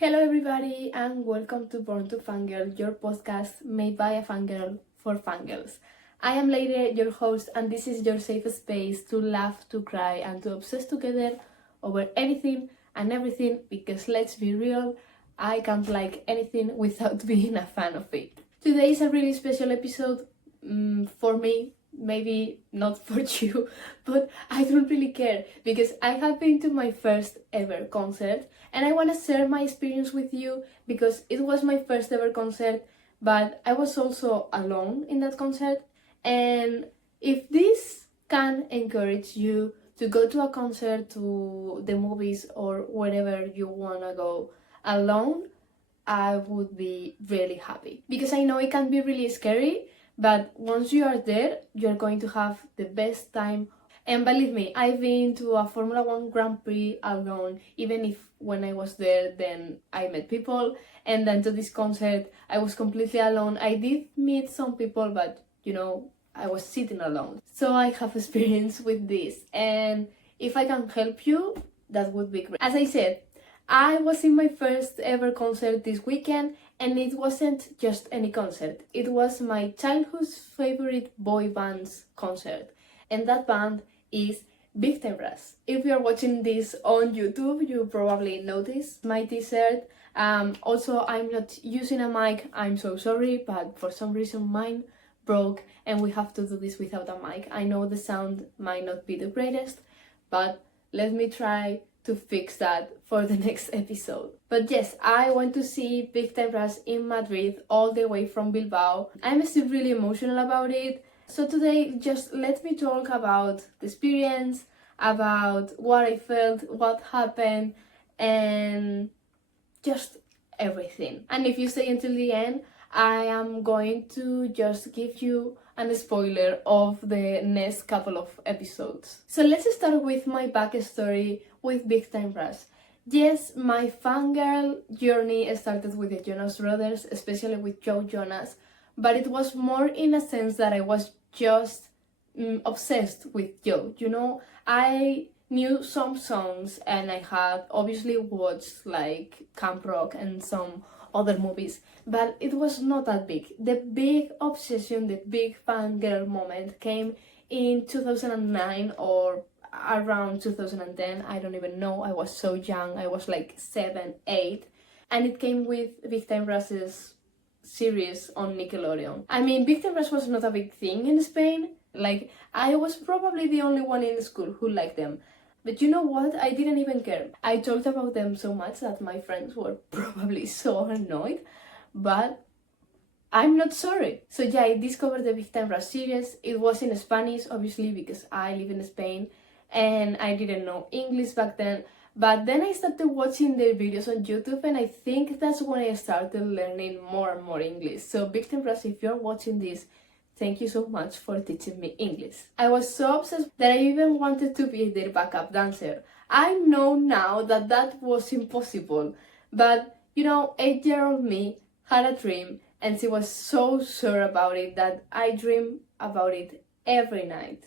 Hello everybody and welcome to Born to Fangirl, your podcast made by a fangirl for fangirls. I am Leire, your host, and this is your safe space to laugh, to cry, and to obsess together over anything and everything because let's be real, I can't like anything without being a fan of it. Today is a really special episode for me, maybe not for you, but I don't really care because I have been to my first ever concert and I want to share my experience with you because it was my first ever concert, but I was also alone in that concert. And if this can encourage you to go to a concert, to the movies, or wherever you want to go alone, I would be really happy because I know it can be really scary, but once you are there, you're going to have the best time. And believe me, I've been to a Formula One Grand Prix alone, even if when I was there, then I met people. And then to this concert, I was completely alone. I did meet some people, but I was sitting alone. So I have experience with this. And if I can help you, that would be great. As I said, I was in my first ever concert this weekend, and it wasn't just any concert. It was my childhood's favorite boy band's concert. And that band is Big Time Rush. If you're watching this on YouTube, you probably noticed my t-shirt. Also, I'm not using a mic. I'm so sorry, but for some reason mine broke and we have to do this without a mic. I know the sound might not be the greatest, but let me try to fix that for the next episode. But yes, I went to see Big Time Rush in Madrid all the way from Bilbao. I'm still really emotional about it. So today, just let me talk about the experience, about what I felt, what happened, and just everything. And if you stay until the end, I am going to just give you a spoiler of the next couple of episodes. So let's start with my backstory with Big Time Rush. Yes, my fangirl journey started with the Jonas Brothers, especially with Joe Jonas, but it was more in a sense that I was just obsessed with Joe. I knew some songs and I had obviously watched like Camp Rock and some other movies, but it was not that big. The big obsession, the big fangirl moment came in 2009 or around 2010. I don't even know. I was so young. I was like 7, 8, and it came with Big Time Rush's series on Nickelodeon. I mean, Big Time Rush was not a big thing in Spain. Like, I was probably the only one in school who liked them. But you know what? I didn't even care. I talked about them so much that my friends were probably so annoyed, but I'm not sorry. So yeah, I discovered the Big Time Rush series. It was in Spanish, obviously, because I live in Spain and I didn't know English back then. But then I started watching their videos on YouTube, and I think that's when I started learning more and more English. So Big Time Rush, if you're watching this, thank you so much for teaching me English. I was so obsessed that I even wanted to be their backup dancer. I know now that that was impossible, but 8-year-old me had a dream, and she was so sure about it that I dream about it every night.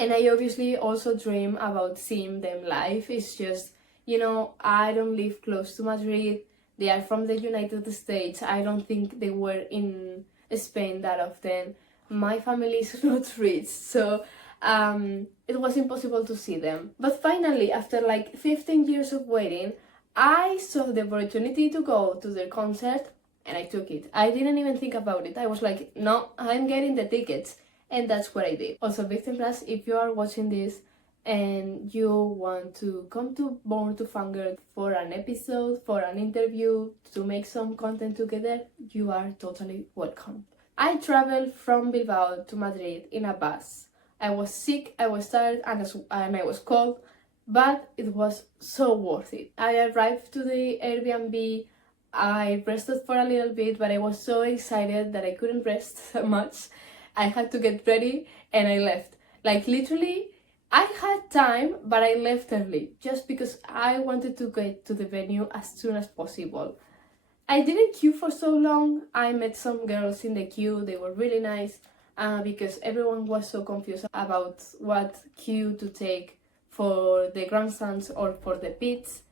And I obviously also dream about seeing them live. It's just, I don't live close to Madrid. They are from the United States. I don't think they were in Spain that often. My family is not rich, so it was impossible to see them. But finally, after like 15 years of waiting, I saw the opportunity to go to their concert and I took it. I didn't even think about it. I was like, no, I'm getting the tickets. And that's what I did. Also, Big Time Rush, if you are watching this and you want to come to Born to Fangirl for an episode, for an interview, to make some content together, you are totally welcome. I traveled from Bilbao to Madrid in a bus. I was sick, I was tired, and I was cold, but it was so worth it. I arrived to the Airbnb, I rested for a little bit, but I was so excited that I couldn't rest that much. I had to get ready and I left. Like literally, I had time, but I left early just because I wanted to get to the venue as soon as possible. I didn't queue for so long. I met some girls in the queue. They were really nice because everyone was so confused about what queue to take for the grandstands or for the pits.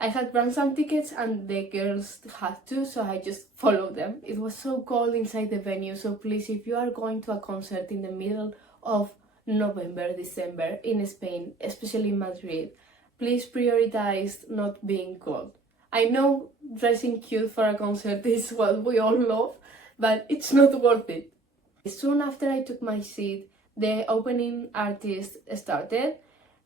I had brought some tickets and the girls had too, so I just followed them. It was so cold inside the venue, so please, if you are going to a concert in the middle of November, December in Spain, especially Madrid, please prioritize not being cold. I know dressing cute for a concert is what we all love, but it's not worth it. Soon after I took my seat, the opening artist started.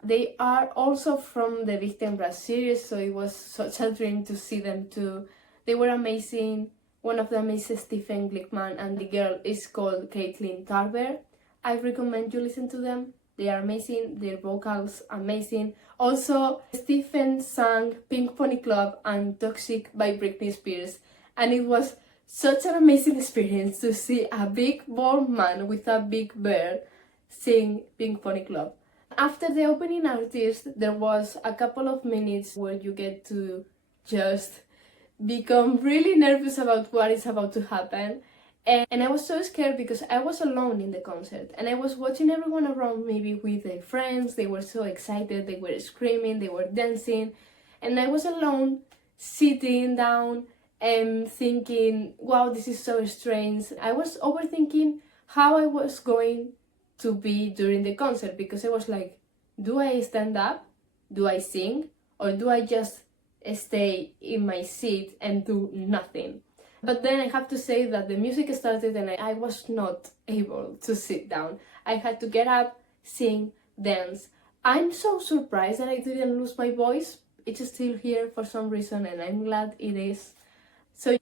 They are also from the Lichtenberg series, so it was such a dream to see them too. They were amazing. One of them is Stephen Glickman and the girl is called Caitlin Tarver. I recommend you listen to them. They are amazing, their vocals amazing. Also, Stephen sang Pink Pony Club and Toxic by Britney Spears, and it was such an amazing experience to see a big bald man with a big beard sing Pink Pony Club. After the opening artist, there was a couple of minutes where you get to just become really nervous about what is about to happen. And I was so scared because I was alone in the concert and I was watching everyone around me with their friends. They were so excited, they were screaming, they were dancing, and I was alone sitting down and thinking, wow, this is so strange. I was overthinking how I was going to be during the concert because I was like, do I stand up? Do I sing? Or do I just stay in my seat and do nothing? But then I have to say that the music started and I was not able to sit down. I had to get up, sing, dance. I'm so surprised that I didn't lose my voice. It's still here for some reason and I'm glad it is. So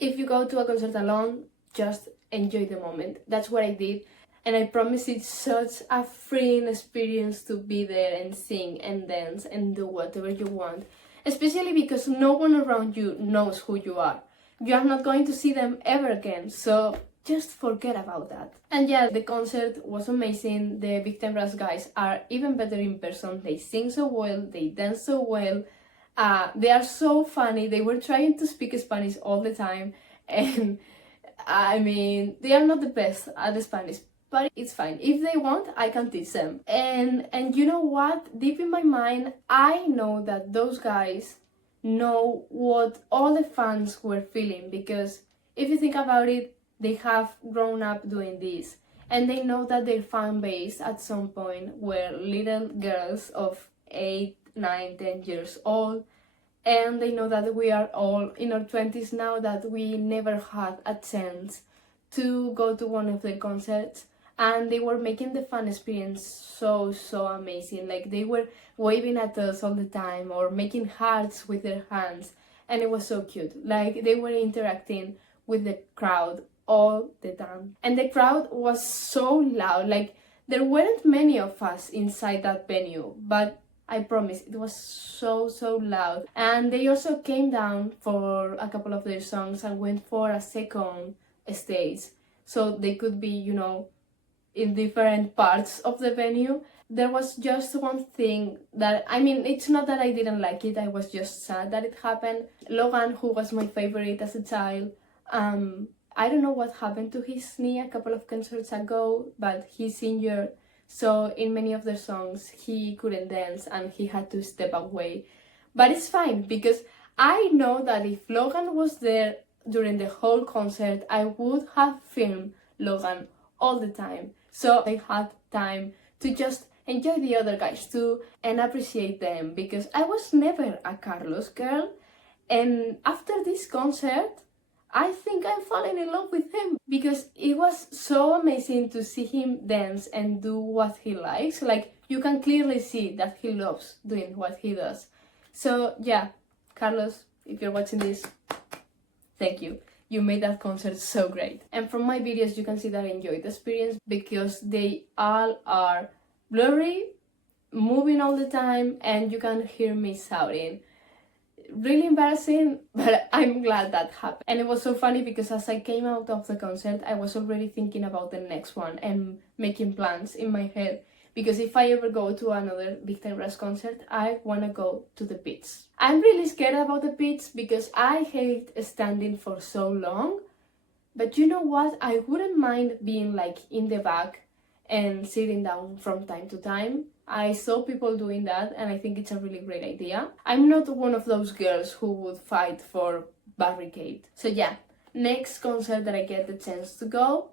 if you go to a concert alone, just enjoy the moment. That's what I did. And I promise it's such a freeing experience to be there and sing and dance and do whatever you want. Especially because no one around you knows who you are. You are not going to see them ever again, so just forget about that. And yeah, the concert was amazing. The Lichtenberg guys are even better in person. They sing so well, they dance so well. They are so funny. They were trying to speak Spanish all the time. And I mean, they are not the best at the Spanish, but it's fine. If they want, I can teach them. And you know what? Deep in my mind, I know that those guys know what all the fans were feeling, because if you think about it, they have grown up doing this and they know that their fan base at some point were little girls of 8, 9, 10 years old, and they know that we are all in our 20s now, that we never had a chance to go to one of their concerts, and they were making the fan experience so amazing. Like, they were waving at us all the time or making hearts with their hands, and it was so cute. Like, they were interacting with the crowd all the time, and the crowd was so loud. Like, there weren't many of us inside that venue, but I promise it was so loud. And they also came down for a couple of their songs and went for a second stage, so they could be, you know, in different parts of the venue. There was just one thing that, I mean, it's not that I didn't like it, I was just sad that it happened. Logan, who was my favorite as a child, I don't know what happened to his knee a couple of concerts ago, but he's injured, so in many of the songs he couldn't dance and he had to step away. But it's fine, because I know that if Logan was there during the whole concert, I would have filmed Logan all the time. So I had time to just enjoy the other guys too and appreciate them, because I was never a Carlos girl, and after this concert I think I'm falling in love with him, because it was so amazing to see him dance and do what he likes. Like, you can clearly see that he loves doing what he does. So yeah, Carlos, if you're watching this, thank you. You made that concert so great. And from my videos you can see that I enjoyed the experience, because they all are blurry, moving all the time, and you can hear me shouting. Really embarrassing, but I'm glad that happened. And it was so funny because as I came out of the concert, I was already thinking about the next one and making plans in my head, because if I ever go to another Lichtenberg concert, I want to go to the pits. I'm really scared about the pits because I hate standing for so long, but you know what, I wouldn't mind being like in the back and sitting down from time to time. I saw people doing that and I think it's a really great idea. I'm not one of those girls who would fight for barricade. So yeah, next concert that I get the chance to go,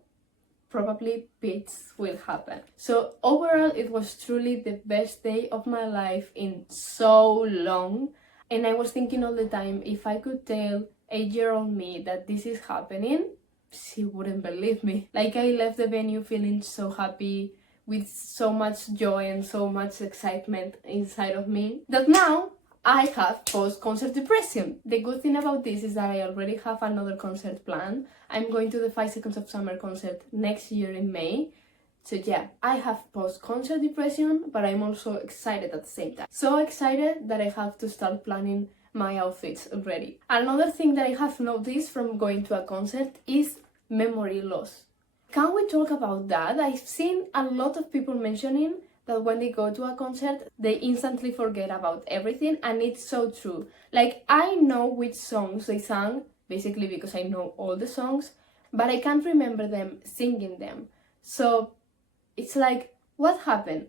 probably Pits will happen. So overall, it was truly the best day of my life in so long. And I was thinking all the time, if I could tell 8-year-old me that this is happening, she wouldn't believe me. Like, I left the venue feeling so happy, with so much joy and so much excitement inside of me, that now I have post-concert depression. The good thing about this is that I already have another concert planned. I'm going to the 5 Seconds of Summer concert next year in May. So yeah, I have post-concert depression, but I'm also excited at the same time. So excited that I have to start planning my outfits already. Another thing that I have noticed from going to a concert is memory loss. Can we talk about that? I've seen a lot of people mentioning that when they go to a concert, they instantly forget about everything, and it's so true. Like, I know which songs they sang, basically because I know all the songs, but I can't remember them singing them. So it's like, what happened?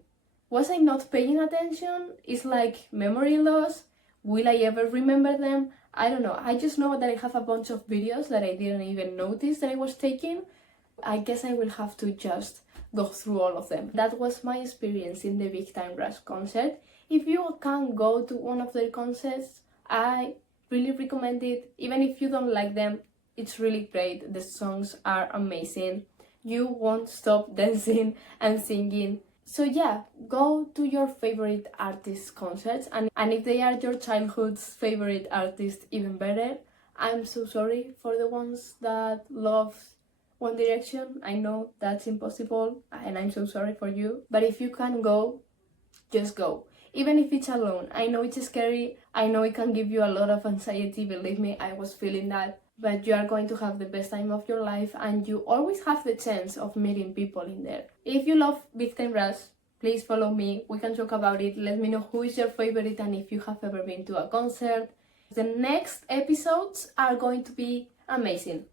Was I not paying attention? It's like memory loss. Will I ever remember them? I don't know. I just know that I have a bunch of videos that I didn't even notice that I was taking. I guess I will have to just go through all of them. That was my experience in the Big Time Rush concert. If you can go to one of their concerts, I really recommend it. Even if you don't like them, it's really great. The songs are amazing. You won't stop dancing and singing. So yeah, go to your favorite artist's concerts, and if they are your childhood's favorite artist, even better. I'm so sorry for the ones that love One Direction. I know that's impossible and I'm so sorry for you. But if you can go, just go. Even if it's alone. I know it's scary. I know it can give you a lot of anxiety. Believe me, I was feeling that. But you are going to have the best time of your life, and you always have the chance of meeting people in there. If you love Big Time Rush, please follow me. We can talk about it. Let me know who is your favorite and if you have ever been to a concert. The next episodes are going to be amazing.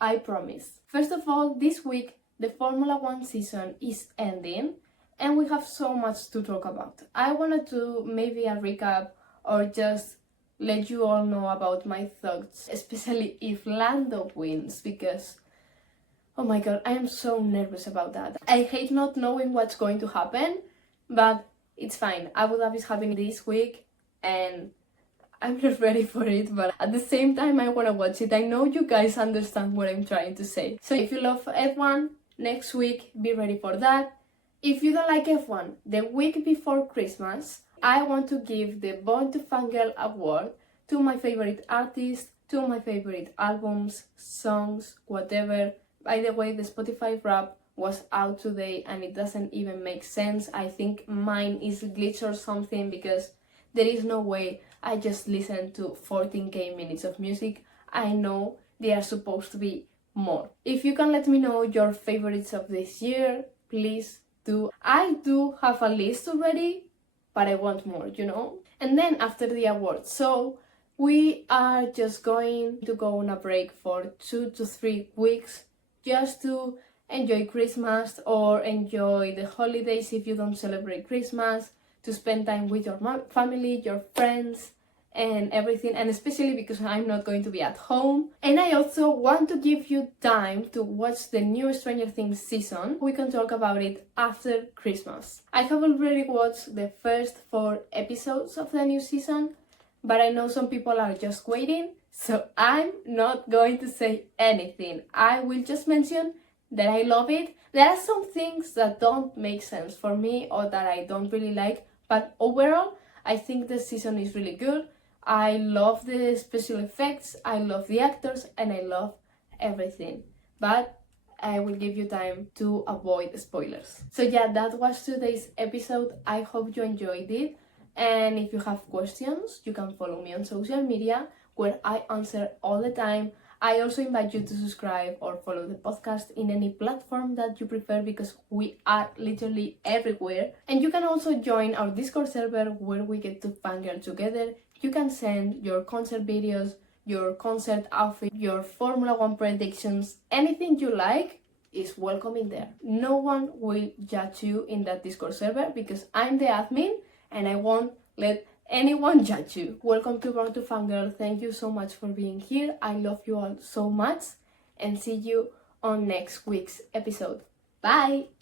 I promise. First of all, this week, the Formula 1 season is ending and we have so much to talk about. I wanted to maybe a recap or just let you all know about my thoughts, especially if Lando wins, because oh my god, I am so nervous about that. I hate not knowing what's going to happen, but it's fine. Abu Dhabi is happening this week and I'm not ready for it, but at the same time I want to watch it. I know you guys understand what I'm trying to say. So if you love F1, next week be ready for that. If you don't like F1, the week before Christmas, I want to give the Born to Fangirl award to my favorite artist, to my favorite albums, songs, whatever. By the way, the Spotify Wrap was out today and it doesn't even make sense. I think mine is glitch or something, because there is no way I just listened to 14k minutes of music. I know they are supposed to be more. If you can let me know your favorites of this year, please do. I do have a list already, but I want more, you know? And then after the awards, so we are just going to go on a break for 2 to 3 weeks just to enjoy Christmas or enjoy the holidays if you don't celebrate Christmas, to spend time with your family, your friends, and everything, and especially because I'm not going to be at home. And I also want to give you time to watch the new Stranger Things season. We can talk about it after Christmas. I have already watched the first 4 episodes of the new season, but I know some people are just waiting, so I'm not going to say anything. I will just mention that I love it. There are some things that don't make sense for me or that I don't really like, but overall, I think the season is really good. I love the special effects, I love the actors, and I love everything. But I will give you time to avoid spoilers. So yeah, that was today's episode. I hope you enjoyed it. And if you have questions, you can follow me on social media, where I answer all the time. I also invite you to subscribe or follow the podcast in any platform that you prefer, because we are literally everywhere. And you can also join our Discord server where we get to fangirl together. You can send your concert videos, your concert outfit, your Formula 1 predictions, anything you like. is welcome in there. No one will judge you in that Discord server because I'm the admin and I won't let anyone judge you. Welcome to Born to Fangirl. Thank you so much for being here. I love you all so much and see you on next week's episode. Bye!